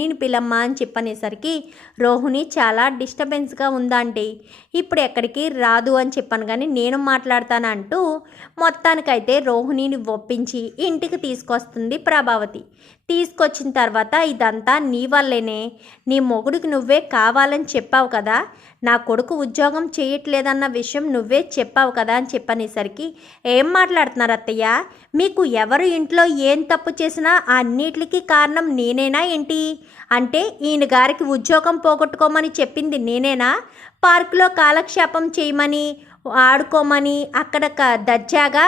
రోహిణిని పిలమ్మా అని చెప్పనేసరికి రోహిణి చాలా డిస్టర్బెన్స్గా ఉందండి. ఇప్పుడు ఎక్కడికి రాదు అని చెప్పాను కానీ నేను మాట్లాడతానంటూ మొత్తానికైతే రోహిణిని ఒప్పించి ఇంటికి తీసుకొస్తుంది ప్రభావతి. తీసుకొచ్చిన తర్వాత ఇదంతా నీ వల్లేనే. నీ మొగుడికి నువ్వే కావాలని చెప్పావు కదా. నా కొడుకు ఉద్యోగం చేయట్లేదన్న విషయం నువ్వే చెప్పావు కదా అని చెప్పనేసరికి ఏం మాట్లాడుతున్నారు అత్తయ్య? మీకు ఎవరు ఇంట్లో ఏం తప్పు చేసినా అన్నిటికీ కారణం నేనేనా ఏంటి? అంటే ఈయన గారికి ఉద్యోగం పోగొట్టుకోమని చెప్పింది నేనేనా? పార్కులో కాలక్షేపం చేయమని ఆడుకోమని అక్కడ దర్జాగా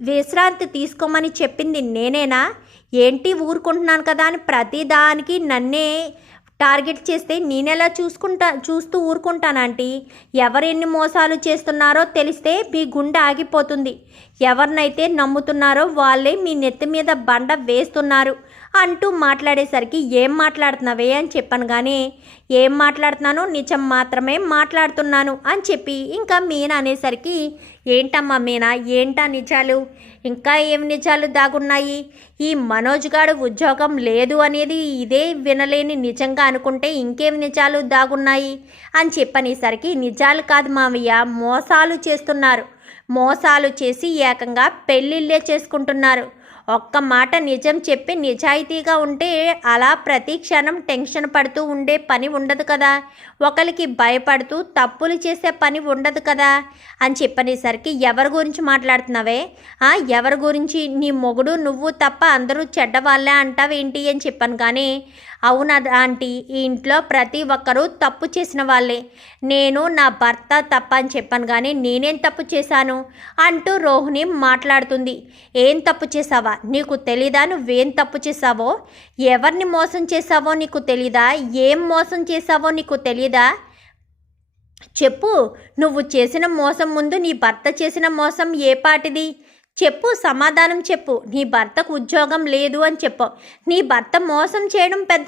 విశ్రాంతి తీసుకోమని చెప్పింది నేనేనా? ఏంటి ఊరుకుంటున్నాను కదా అని ప్రతిదానికి నన్నే టార్గెట్ చేస్తే నేనెలా చూసుకుంటా చూస్తూ ఊరుకుంటానంటీ ఎవరు ఎన్ని మోసాలు చేస్తున్నారో తెలిస్తే మీ గుండె ఆగిపోతుంది. ఎవరినైతే నమ్ముతున్నారో వాళ్ళే మీ నెత్తి మీద బండ వేస్తున్నారు. అంటూ మాట్లాడేసరికి ఏం మాట్లాడుతున్నావే? అని చెప్పాను. కానీ ఏం మాట్లాడుతున్నాను నిజం మాత్రమే మాట్లాడుతున్నాను అని చెప్పి ఇంకా మీనా అనేసరికి ఏంటమ్మా మీనా ఏంటా నిజాలు? ఇంకా ఏం నిజాలు దాగున్నాయి? ఈ మనోజ్ గాడు ఉద్యోగం లేదు అనేది ఇదే వినలేని నిజంగా అనుకుంటే ఇంకేం నిజాలు దాగున్నాయి? అని చెప్పనేసరికి నిజాలు కాదు మావయ్య మోసాలు చేస్తున్నారు. మోసాలు చేసి ఏకంగా పెళ్ళిళ్ళే చేసుకుంటున్నారు. ఒక్క మాట నిజం చెప్పి నిజాయితీగా ఉంటే అలా ప్రతి క్షణం టెన్షన్ పడుతూ ఉండే పని ఉండదు కదా. ఒకరికి భయపడుతూ తప్పులు చేసే పని ఉండదు కదా అని చెప్పనేసరికి ఎవరి గురించి మాట్లాడుతున్నావే? ఆ, ఎవరి గురించి? నీ మొగుడు నువ్వు తప్ప అందరూ చెడ్డవాళ్ళే అంటావేంటి అని చెప్పాను కానీ అవునా ఆంటీ? ఈ ఇంట్లో ప్రతి ఒక్కరూ తప్పు చేసిన వాళ్ళే. నేను నా భర్త తప్ప అని చెప్పాను కానీ నేనేం తప్పు చేశాను? అంటూ రోహిణి మాట్లాడుతుంది. ఏం తప్పు చేసావా నీకు తెలీదా? నువ్వేం తప్పు చేసావో ఎవరిని మోసం చేసావో నీకు తెలీదా? ఏం మోసం చేసావో నీకు తెలీదా? చెప్పు. నువ్వు చేసిన మోసం ముందు నీ భర్త చేసిన మోసం ఏ పాటిది? చెప్పు సమాధానం చెప్పు. నీ భర్తకు ఉద్యోగం లేదు అని చెప్పు. నీ భర్త మోసం చేయడం పెద్ద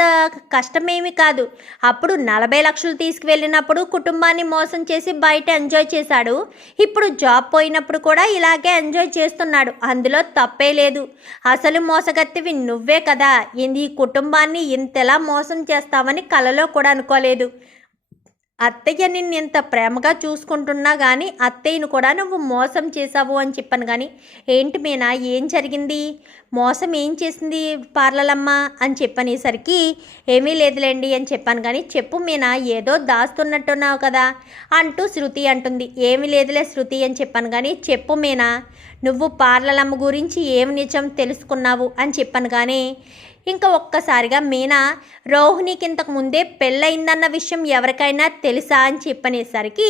కష్టమేమి కాదు. అప్పుడు నలభై లక్షలు తీసుకువెళ్ళినప్పుడు కుటుంబాన్ని మోసం చేసి బయట ఎంజాయ్ చేశాడు. ఇప్పుడు జాబ్ పోయినప్పుడు కూడా ఇలాగే ఎంజాయ్ చేస్తున్నాడు. అందులో తప్పే లేదు. అసలు మోసగత్తివి నువ్వే కదా. ఈ కుటుంబాన్ని ఇంతలా మోసం చేస్తావని కలలో కూడా అనుకోలేదు. అత్తయ్య నిన్ను ఇంత ప్రేమగా చూసుకుంటున్నా కానీ అత్తయ్యను కూడా నువ్వు మోసం చేసావు అని చెప్పాను కానీ ఏంటి మీనా ఏం జరిగింది? మోసం ఏం చేసింది పార్లలమ్మ? అని చెప్పనేసరికి ఏమీ లేదులేండి అని చెప్పాను కానీ చెప్పు మీనా ఏదో దాస్తున్నట్టున్నావు కదా అంటూ శృతి అంటుంది. ఏమీ లేదులే శృతి అని చెప్పాను కానీ చెప్పు మీనా నువ్వు పార్లలమ్మ గురించి ఏమి నిజం తెలుసుకున్నావు అని చెప్పాను కానీ ఇంకా ఒక్కసారిగా మీనా రోహిణికి ఇంతకు ముందే పెళ్ళయిందన్న విషయం ఎవరికైనా తెలుసా? అని చెప్పనేసరికి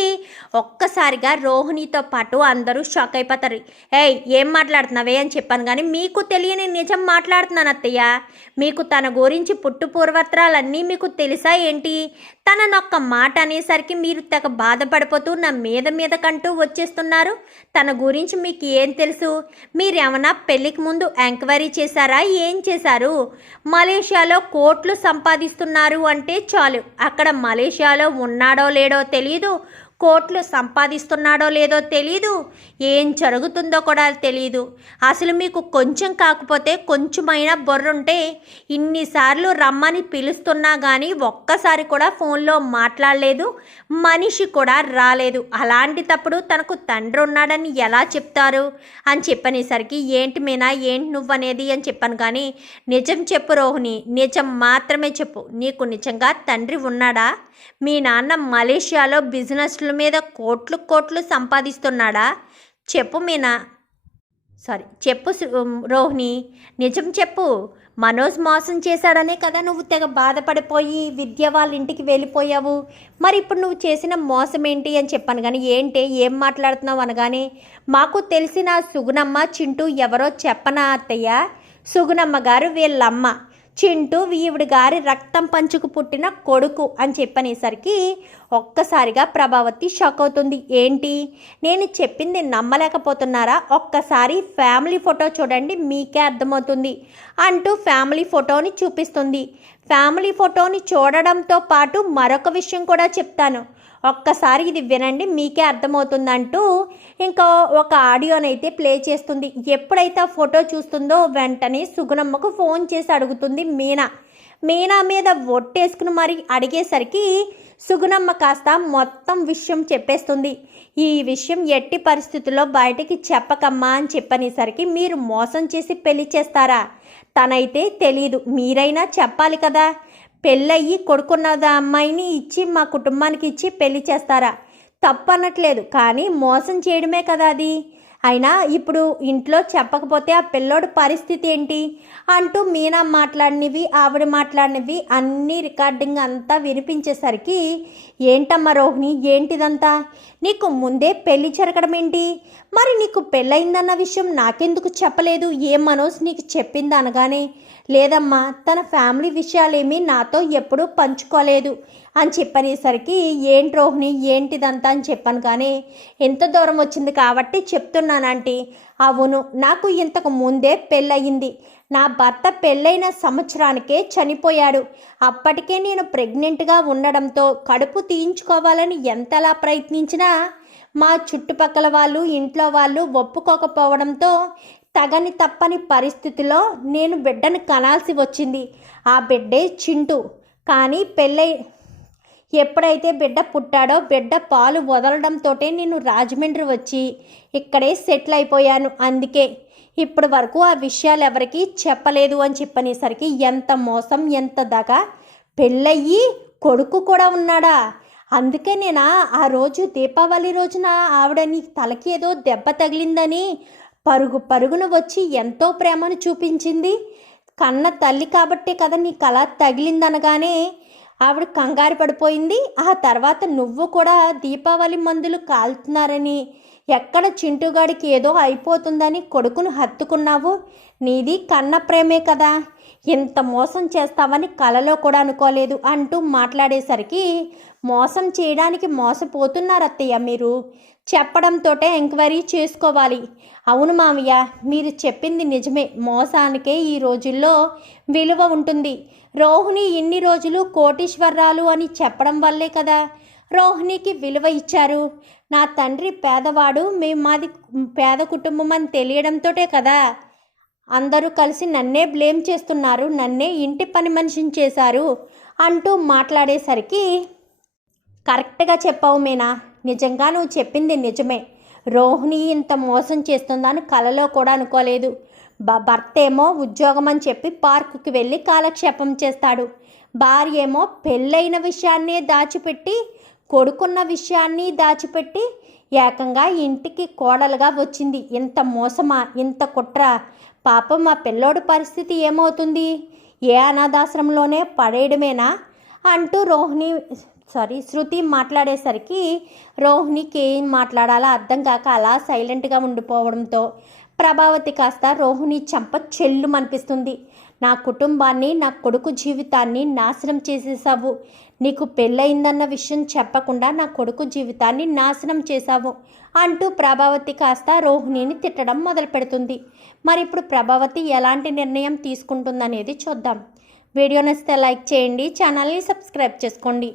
ఒక్కసారిగా రోహిణితో పాటు అందరూ షాక్ అయిపోతారు. ఏయ్ ఏం మాట్లాడుతున్నావే? అని చెప్పాను కానీ మీకు తెలియని నిజం మాట్లాడుతున్నాను అత్తయ్య మీకు తన గురించి పుట్టు పూర్వత్రాలన్నీ మీకు తెలుసా ఏంటి? తననొక్క మాట అనేసరికి మీరు తెగ బాధపడిపోతూ నా మీద మీద కంటూ వచ్చేస్తున్నారు. తన గురించి మీకు ఏం తెలుసు? మీరేమన్నా పెళ్ళికి ముందు ఎంక్వైరీ చేశారా? ఏం చేశారు? మలేషియాలో కోట్లు సంపాదిస్తున్నారు అంటే చాలు. అక్కడ మలేషియాలో ఉన్నాడో లేడో తెలియదు కోట్లు సంపాదిస్తున్నాడో లేదో తెలీదు. ఏం జరుగుతుందో కూడా తెలీదు. అసలు మీకు కొంచెం కాకపోతే కొంచెమైనా బొర్రుంటే ఇన్నిసార్లు రమ్మని పిలుస్తున్నా కానీ ఒక్కసారి కూడా ఫోన్లో మాట్లాడలేదు. మనిషి కూడా రాలేదు. అలాంటి తప్పుడు తనకు తండ్రి ఉన్నాడని ఎలా చెప్తారు? అని చెప్పనేసరికి ఏంటి మీనా? ఏంటి నువ్వనేది? అని చెప్పాను కానీ నిజం చెప్పు రోహిణి. నిజం మాత్రమే చెప్పు. నీకు నిజంగా తండ్రి ఉన్నాడా? మీ నాన్న మలేషియాలో బిజినెస్ల మీద కోట్లు కోట్లు సంపాదిస్తున్నాడా? చెప్పు మీనా. సారీ చెప్పు రోహిణి. నిజం చెప్పు. మనోజ్ మోసం చేశాడనే కదా నువ్వు తెగ బాధపడిపోయి విద్య వాళ్ళ ఇంటికి వెళ్ళిపోయావు. మరి ఇప్పుడు నువ్వు చేసిన మోసం ఏంటి అని చెప్పాను కానీ ఏంటి? ఏం మాట్లాడుతున్నావు అనగానే మాకు తెలిసిన సుగుణమ్మ చింటూ ఎవరో చెప్పనా అత్తయ్య? సుగుణమ్మ గారు వీళ్ళమ్మ. చింటూ ఈవిడ గారి రక్తం పంచుకు పుట్టిన కొడుకు అని చెప్పనేసరికి ఒక్కసారిగా ప్రభావతి షాక్ అవుతుంది. ఏంటి? నేను చెప్పింది నమ్మలేకపోతున్నారా? ఒక్కసారి ఫ్యామిలీ ఫోటో చూడండి మీకే అర్థమవుతుంది అంటూ ఫ్యామిలీ ఫోటోని చూపిస్తుంది. ఫ్యామిలీ ఫోటోని చూడడంతో పాటు మరొక విషయం కూడా చెప్తాను. ఒక్కసారి ఇది వినండి మీకే అర్థమవుతుందంటూ ఇంకా ఒక ఆడియోనైతే ప్లే చేస్తుంది. ఎప్పుడైతే ఆ ఫోటో చూస్తుందో వెంటనే సుగుణమ్మకు ఫోన్ చేసి అడుగుతుంది మీనా. మీనా మీద ఒట్టేసుకుని మరి అడిగేసరికి సుగుణమ్మ కాస్త మొత్తం విషయం చెప్పేస్తుంది. ఈ విషయం ఎట్టి పరిస్థితుల్లో బయటికి చెప్పకమ్మా అని చెప్పనేసరికి మీరు మోసం చేసి పెళ్ళి చేస్తారా? తనైతే తెలీదు. మీరైనా చెప్పాలి కదా. పెళ్ళయ్యి కొడుకున్నద అమ్మాయిని ఇచ్చి మా కుటుంబానికి ఇచ్చి పెళ్ళి చేస్తారా? తప్పు అనట్లేదు కానీ మోసం చేయడమే కదా అది. అయినా ఇప్పుడు ఇంట్లో చెప్పకపోతే ఆ పిల్లోడి పరిస్థితి ఏంటి? అంటూ మీనా మాట్లాడినవి ఆవిడ మాట్లాడినవి అన్ని రికార్డింగ్ అంతా వినిపించేసరికి ఏంటమ్మా రోహిణి ఏంటిదంతా? నీకు ముందే పెళ్ళి జరగడం ఏంటి? మరి నీకు పెళ్ళయిందన్న విషయం నాకెందుకు చెప్పలేదు? ఏ మనోజ్ నీకు చెప్పింది అనగానే లేదమ్మా తన ఫ్యామిలీ విషయాలేమీ నాతో ఎప్పుడూ పంచుకోలేదు. అని చెప్పనేసరికి ఏంటి రోహిణి? ఏంటిదంతా? అని చెప్పాను. కానీ ఎంత దూరం వచ్చింది కాబట్టి చెప్తున్నానంటే అవును నాకు ఇంతకు ముందే పెళ్ళయింది. నా భర్త పెళ్ళైన సంవత్సరానికే చనిపోయాడు. అప్పటికే నేను ప్రెగ్నెంట్గా ఉండడంతో కడుపు తీయించుకోవాలని ఎంతలా ప్రయత్నించినా మా చుట్టుపక్కల వాళ్ళు ఇంట్లో వాళ్ళు ఒప్పుకోకపోవడంతో తగని తప్పని పరిస్థితిలో నేను బిడ్డను కనాల్సి వచ్చింది. ఆ బిడ్డే చింటూ. కానీ పెళ్ళై ఎప్పుడైతే బిడ్డ పుట్టాడో బిడ్డ పాలు వదలడంతో నేను రాజమండ్రి వచ్చి ఇక్కడే సెటిల్ అయిపోయాను. అందుకే ఇప్పటి వరకు ఆ విషయాలు ఎవరికీ చెప్పలేదు అని చెప్పనేసరికి ఎంత మోసం ఎంత దగ. పెళ్ళయ్యి కొడుకు కూడా ఉన్నాడా? అందుకే నేను ఆ రోజు దీపావళి రోజున ఆవిడ నీ తలకి ఏదో దెబ్బ తగిలిందని పరుగు పరుగున వచ్చి ఎంతో ప్రేమను చూపించింది. కన్న తల్లి కాబట్టే కదా నీ కళ తగిలిందనగానే ఆవిడ కంగారు పడిపోయింది. ఆ తర్వాత నువ్వు కూడా దీపావళి మందులు కాలుతున్నారని. ఎక్కడ చింటుగాడికి ఏదో అయిపోతుందని కొడుకును హత్తుకున్నావు. నీది కన్న ప్రేమే కదా. ఇంత మోసం చేస్తావని కలలో కూడా అనుకోలేదు అంటూ మాట్లాడేసరికి మోసం చేయడానికి మోసపోతున్నారు అత్తయ్య మీరు. చెప్పడంతోటే ఎంక్వైరీ చేసుకోవాలి. అవును మామయ్య మీరు చెప్పింది నిజమే. మోసానికే ఈ రోజుల్లో విలువ ఉంటుంది. రోహిణి ఇన్ని రోజులు కోటీశ్వరరాలు అని చెప్పడం వల్లే కదా రోహిణికి విలువ ఇచ్చారు. నా తండ్రి పేదవాడు మేము మాది పేద కుటుంబం అని తెలియడంతోటే కదా అందరూ కలిసి నన్నే బ్లేమ్ చేస్తున్నారు నన్నే ఇంటి పని మనిషిని చేశారు అంటూ మాట్లాడేసరికి కరెక్ట్గా చెప్పావు మీనా. నిజంగా నువ్వు చెప్పింది నిజమే. రోహిణి ఇంత మోసం చేస్తుందని కలలో కూడా అనుకోలేదు. బ- భర్త ఏమో ఉద్యోగం అని చెప్పి పార్కుకి వెళ్ళి కాలక్షేపం చేస్తాడు. భార్య ఏమో పెళ్ళైన విషయాన్నే దాచిపెట్టి కొడుకున్న విషయాన్ని దాచిపెట్టి ఏకంగా ఇంటికి కోడలుగా వచ్చింది. ఇంత మోసమా? ఇంత కుట్ర? పాపం మా పిల్లోడి పరిస్థితి ఏమవుతుంది? ఏ అనాథాశ్రమంలోనే పడేయడమేనా? అంటూ రోహిణి సారీ శృతి మాట్లాడేసరికి రోహిణికి ఏం మాట్లాడాలో అర్థం కాక అలా సైలెంట్గా ఉండిపోవడంతో ప్రభావతి కాస్త రోహిణి చంప చెల్లుమనిపిస్తుంది. నా కుటుంబాన్ని నా కొడుకు జీవితాన్ని నాశనం చేసేసావు నీకు పెళ్ళయిందన్న విషయం చెప్పకుండా నా కొడుకు జీవితాన్ని నాశనం చేశావు. అంటూ ప్రభావతి కాస్త రోహిణిని తిట్టడం మొదలు పెడుతుంది మరి ఇప్పుడు ప్రభావతి ఎలాంటి నిర్ణయం తీసుకుంటుందనేది చూద్దాం. వీడియో నచ్చితే లైక్ చేయండి ఛానల్ని సబ్స్క్రైబ్ చేసుకోండి.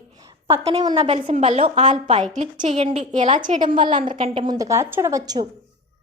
పక్కనే ఉన్న బెల్ సింబల్లో ఆల్ పై క్లిక్ చేయండి. ఎలా చేయడం వల్ల అందరికంటే ముందుగా చూడవచ్చు.